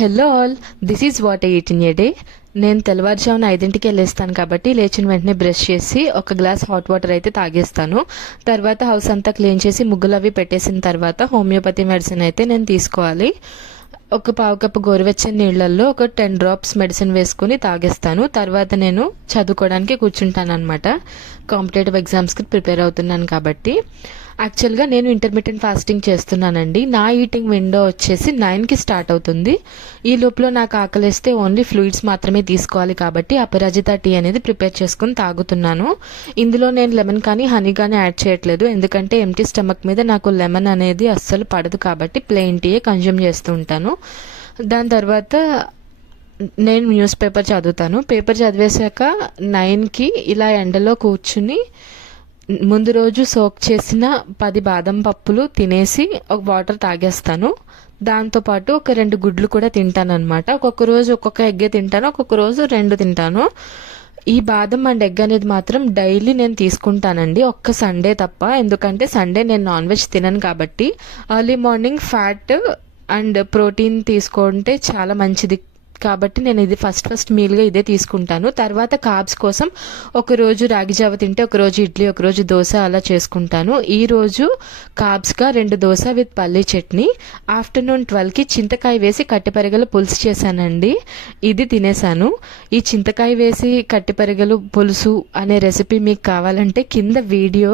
Hello all, this is what I eat in a day. నేను తెల్లవారుజామున 5ంటికి లేస్తాను కాబట్టి లేచిన వెంటనే బ్రష్ చేసి ఒక గ్లాస్ హాట్ వాటర్ అయితే తాగేస్తాను. తర్వాత హౌస్ అంతా క్లీన్ చేసి ముగ్గులు అవి పెట్టేసిన తర్వాత హోమియోపతి మెడిసిన్ అయితే నేను తీసుకోవాలి. ఒక పావు కప్పు గోరువెచ్చని నీళ్ళల్లో ఒక 10 డ్రాప్స్ మెడిసిన్ వేసుకుని తాగేస్తాను. తర్వాత నేను చదువుకోవడానికి కూర్చుంటాను అనమాట. కాంపిటేటివ్ ఎగ్జామ్స్కి ప్రిపేర్ అవుతున్నాను కాబట్టి. యాక్చువల్గా నేను ఇంటర్మీడియట్ ఫాస్టింగ్ చేస్తున్నానండి. నా ఈటింగ్ విండో వచ్చేసి 9కి స్టార్ట్ అవుతుంది. ఈ లోపల నాకు ఆకలిస్తే ఓన్లీ ఫ్లూయిడ్స్ మాత్రమే తీసుకోవాలి కాబట్టి అపరాజిత టీ అనేది ప్రిపేర్ చేసుకుని తాగుతున్నాను. ఇందులో నేను లెమన్ కానీ హనీ కానీ యాడ్ చేయట్లేదు, ఎందుకంటే ఎంటీ స్టమక్ మీద నాకు లెమన్ అనేది అస్సలు పడదు కాబట్టి ప్లెయిన్ టీయే కన్జ్యూమ్ చేస్తూ ఉంటాను. దాని తర్వాత నేను న్యూస్ పేపర్ చదువుతాను. పేపర్ చదివేశాక 9కి ఇలా ఎండలో కూర్చుని ముందు రోజు సోక్ చేసిన 10 బాదం పప్పులు తినేసి ఒక వాటర్ తాగేస్తాను. దాంతోపాటు ఒక 2 గుడ్లు కూడా తింటాను అనమాట. ఒక్కొక్క రోజు ఒక్కొక్క ఎగ్గే తింటాను, ఒక్కొక్క రోజు 2 తింటాను. ఈ బాదం అండ్ ఎగ్ అనేది మాత్రం డైలీ నేను తీసుకుంటానండి, ఒక్క సండే తప్ప. ఎందుకంటే సండే నేను నాన్ వెజ్ తినను కాబట్టి. Early morning fat and protein తీసుకుంటే చాలా మంచిది కాబట్టి నేను ఇది ఫస్ట్ మీల్గా ఇదే తీసుకుంటాను. తర్వాత కార్బ్స్ కోసం ఒకరోజు రాగి జావ తింటే ఒకరోజు ఇడ్లీ, ఒకరోజు దోశ అలా చేసుకుంటాను. ఈరోజు కార్బ్స్గా 2 దోశ విత్ పల్లీ చట్నీ. ఆఫ్టర్నూన్ 12కి చింతకాయ వేసి కట్టిపరిగలు పులుసు చేశానండి, ఇది తినేసాను. ఈ చింతకాయ వేసి కట్టిపరిగలు పులుసు అనే రెసిపీ మీకు కావాలంటే కింద వీడియో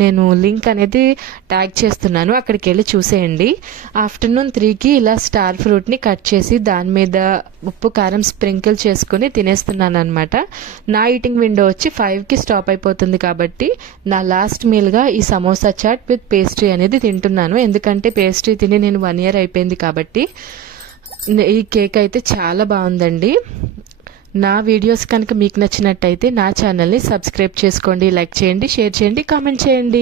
నేను లింక్ అనేది ట్యాగ్ చేస్తున్నాను, అక్కడికి వెళ్ళి చూసేయండి. ఆఫ్టర్నూన్ 3కి ఇలా స్టార్ ఫ్రూట్ని కట్ చేసి దాని మీద ఉప్పు కారం స్ప్రింకిల్ చేసుకుని తినేస్తున్నాను అనమాట. నా ఈటింగ్ విండో వచ్చి 5కి స్టాప్ అయిపోతుంది కాబట్టి నా లాస్ట్ మీల్గా ఈ సమోసా చాట్ విత్ పేస్ట్రీ అనేది తింటున్నాను. ఎందుకంటే పేస్ట్రీ తిని నేను 1 year అయిపోయింది కాబట్టి. ఈ కేక్ అయితే చాలా బాగుందండి. నా వీడియోస్ కనుక మీకు నచ్చినట్టయితే నా ఛానల్ని సబ్స్క్రైబ్ చేసుకోండి, లైక్ చేయండి, షేర్ చేయండి, కామెంట్ చేయండి.